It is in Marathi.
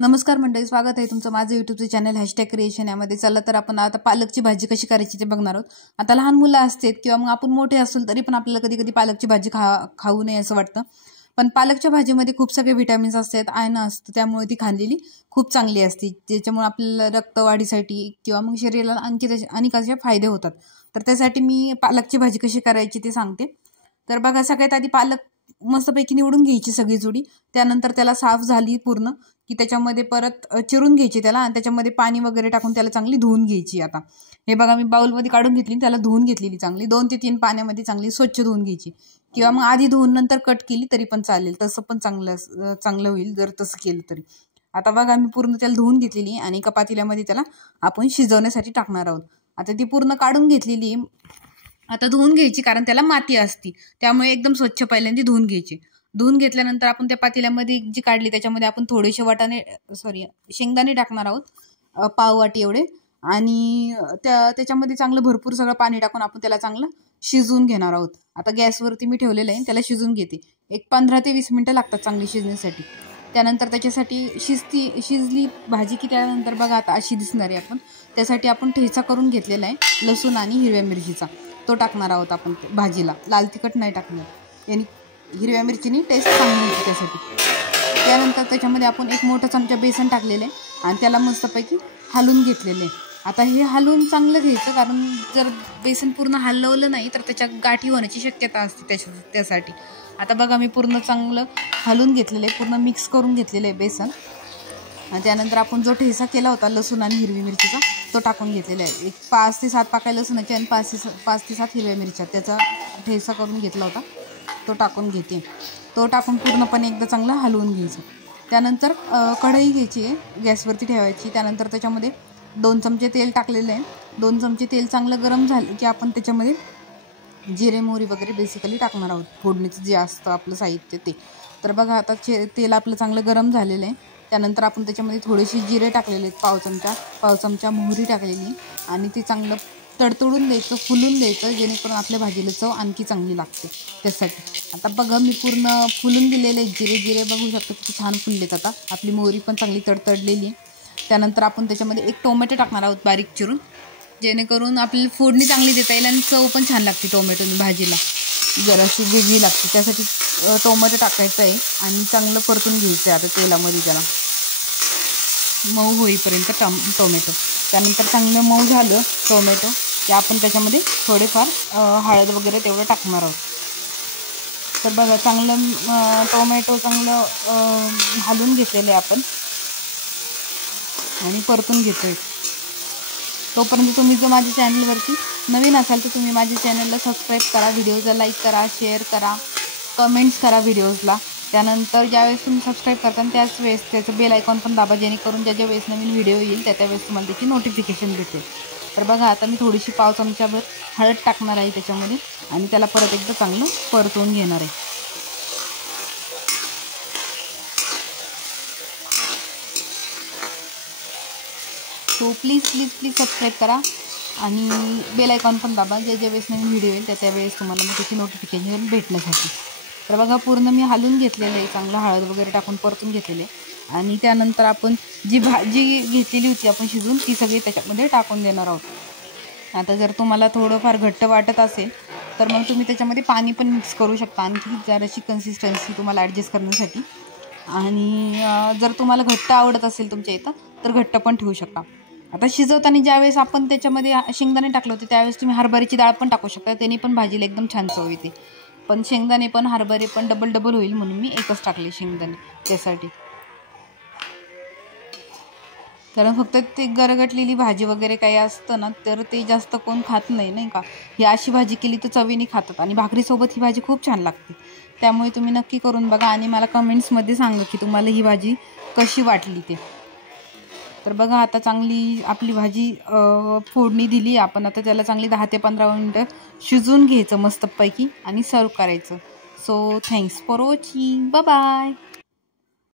नमस्कार मंडळी, स्वागत आहे तुमचं माझं यूट्यूबचं चॅनल #क्रिएशन यामध्ये. चला तर आपण आता पालकची भाजी कशी करायची ते बघणार आहोत. आता लहान मुलं असतात किंवा मग आपण मोठे असलो तरी पण आपल्याला कधी कधी पालकची भाजी खाऊ नये असं वाटतं. पण पालकच्या भाजीमध्ये खूप सगळे व्हिटॅमिन्स असतात, आयर्न असतं, त्यामुळे ती खाल्लेली खूप चांगली असते. त्याच्यामुळे आपल्याला रक्तवाढीसाठी किंवा मग शरीराला अनेक असे फायदे होतात. तर त्यासाठी मी पालकची भाजी कशी करायची ते सांगते. तर बघा, सगळ्यात आधी पालक मस्तपैकी निवडून घ्यायची सगळी जुडी. त्यानंतर त्याला साफ झाली पूर्ण की त्याच्यामध्ये परत चिरून घ्यायची त्याला आणि त्याच्यामध्ये पाणी वगैरे टाकून त्याला चांगली धुवून घ्यायची. आता हे बघा, मी बाउलमध्ये काढून घेतली, त्याला धुवून घेतलेली चांगली 2 ते 3 पाण्यामध्ये चांगली स्वच्छ धुवून घ्यायची. किंवा मग आधी धुवून नंतर कट केली तरी पण चालेल, तसं पण चांगलं होईल जर तसं केलं तरी. आता बघा, मी पूर्ण त्याला धुवून घेतलेली आणि एका पातेल्यामध्ये त्याला आपण शिजवण्यासाठी टाकणार आहोत. आता ती पूर्ण काढून घेतलेली. आता धुवून घ्यायची, कारण त्याला माती असती, त्यामुळे एकदम स्वच्छ पहिल्यांदा धुवून घ्यायची. धुवून घेतल्यानंतर आपण त्या पातेल्यामध्ये जी काढली त्याच्यामध्ये आपण थोडेसे शेंगदाणे टाकणार आहोत, पाव वाटी एवढे. आणि त्याच्यामध्ये चांगलं भरपूर सगळं पाणी टाकून आपण त्याला चांगलं शिजवून घेणार आहोत. आता गॅसवरती मी ठेवलेलं आहे, त्याला शिजून घेते. एक 15 ते 20 मिनटं लागतात चांगली शिजण्यासाठी. त्यानंतर त्याच्यासाठी शिजली भाजी की त्यानंतर बघा आता अशी दिसणार आहे. आपण त्यासाठी आपण ठेचा करून घेतलेला आहे लसूण आणि हिरव्या मिरचीचा, तो टाकणार आहोत आपण भाजीला. लाल तिखट नाही टाकणार, यानी हिरव्या मिरचीनी टेस्ट चांगली होती त्यासाठी. त्यानंतर त्याच्यामध्ये आपण 1 मोठा चमचा बेसन टाकलेलं आहे आणि त्याला मस्तपैकी हलवून घेतलेले आहे. आता हे हलवून चांगलं घ्यायचं, कारण जर बेसन पूर्ण हलवलं नाही तर त्याच्या गाठी होण्याची शक्यता असते त्यासाठी. आता बघा, मी पूर्ण चांगलं हलवून घेतलेलं आहे, पूर्ण मिक्स करून घेतलेलं आहे बेसन. आणि त्यानंतर आपण जो ठेचा केला होता लसूण आणि हिरवी मिरचीचा, तो टाकून घेतलेला आहे. एक 5 ते 7 पाकळ्या लसूणाची आणि 5 ते 7 हिरव्या मिरच्या, त्याचा ठेचा करून घेतला होता, तो टाकून घेते. तो टाकून पूर्णपणे एकदा चांगलं हलवून घ्यायचं. त्यानंतर कढई घ्यायची आहे, गॅसवरती ठेवायची. त्यानंतर त्याच्यामध्ये 2 चमचे तेल टाकलेलं आहे. 2 चमचे तेल चांगलं गरम झालं की आपण त्याच्यामध्ये जिरे मोहरी वगैरे बेसिकली टाकणार आहोत, फोडणीचं जे असतं आपलं साहित्य ते. तर बघा, आता तेल आपलं चांगलं गरम झालेलं आहे. त्यानंतर आपण त्याच्यामध्ये थोडेसे जिरे टाकलेले आहेत, पाव चमचा मोहरी टाकलेली आणि ते चांगलं तडतडून द्यायचं, फुलून द्यायचं, जेणेकरून आपल्या भाजीला चव आणखी चांगली लागते त्यासाठी. आता बघा, मी पूर्ण फुलून दिलेले जिरे बघू शकतो किती छान फुललेत. आता आपली मोहरी पण चांगली तडतडलेली आहे. त्यानंतर आपण त्याच्यामध्ये 1 टोमॅटो टाकणार आहोत बारीक चिरून, जेणेकरून आपल्याला फोडणी चांगली देता येईल आणि चव पण छान लागते. टोमॅटोनी भाजीला जराशी वेगळी लागते, त्यासाठी टोमॅटो टाकायचं आहे आणि चांगलं परतून घ्यायचं आहे आता तेलामध्ये, त्याला मऊ होईपर्यंत टोमॅटो. त्यानंतर चांगलं मऊ झालं टोमॅटो की आपण त्याच्यामध्ये थोडेफार हळद वगैरे तेवढं टाकणार आहोत. तर बघा, चांगलं टोमॅटो चांगलं हलवून घेतलेलं आहे आपण आणि परतून घेतो आहे. तोपर्यंत तुम्ही जर माझ्या चॅनलवरती नवीन असाल तर तुम्ही माझ्या चॅनलला सबस्क्राईब करा, व्हिडिओला लाईक करा, शेअर करा, कमेंट्स करा व्हिडिओजला. त्यानंतर ज्यावेळेस तुम्ही सबस्क्राईब करता त्याच वेळेस त्याचं बेल आयकॉन पण दाबा, जेणेकरून ज्या वेळेस नवीन व्हिडिओ येईल त्यावेळेस तुम्हाला त्याची नोटिफिकेशन भेटेल. तर बघा, आता मी थोडीशी पाव चमचाभर हळद टाकणार आहे त्याच्यामध्ये आणि त्याला परत एकदा चांगलं परतवून घेणार आहे. सो प्लीज सबस्क्राईब करा आणि बेल आयकॉन पण दाबा, ज्या वेळेस नवीन व्हिडिओ येईल त्यावेळेस तुम्हाला मग त्याची नोटिफिकेशन भेटण्यासाठी. तर बघा, पूर्ण मी हलवून घेतलेलं आहे, चांगलं हळद वगैरे टाकून परतून घेतलेले. आणि त्यानंतर आपण जी भाजी घेतलेली होती आपण शिजवून, ती सगळी त्याच्यामध्ये टाकून देणार आहोत. आता जर तुम्हाला थोडंफार घट्ट वाटत असेल तर मग तुम्ही त्याच्यामध्ये पाणी पण मिक्स करू शकता, आणखी जराशी कन्सिस्टन्सी तुम्हाला ॲडजस्ट करण्यासाठी. आणि जर तुम्हाला घट्ट आवडत असेल तुमच्या इथं तर घट्ट पण ठेवू शकता. आता शिजवताना ज्यावेळेस आपण त्याच्यामध्ये शेंगदाणे टाकले होते त्यावेळेस तुम्ही हरभऱ्याची डाळ पण टाकू शकता, त्याने पण भाजीला एकदम छान चव येते. पण शेंगदाणे पण हरभरे पण डबल होईल म्हणून मी एकच टाकले शेंगदाणे त्यासाठी. कारण फक्त ते गरगटलेली भाजी वगैरे काही असतं ना, तर ते जास्त कोण खात नाही का. ही अशी भाजी केली तर चवीने खातात आणि भाकरीसोबत ही भाजी खूप छान लागते. त्यामुळे तुम्ही नक्की करून बघा आणि मला कमेंट्समध्ये सांगा की तुम्हाला ही भाजी कशी वाटली ते. तर बघा, आता चांगली आपली भाजी फोडणी दिली आपण. आता त्याला चांगली 10 ते 15 मिनटं शिजवून घ्यायचं मस्तपैकी आणि सर्व करायचं. So thanks for watching, bye bye.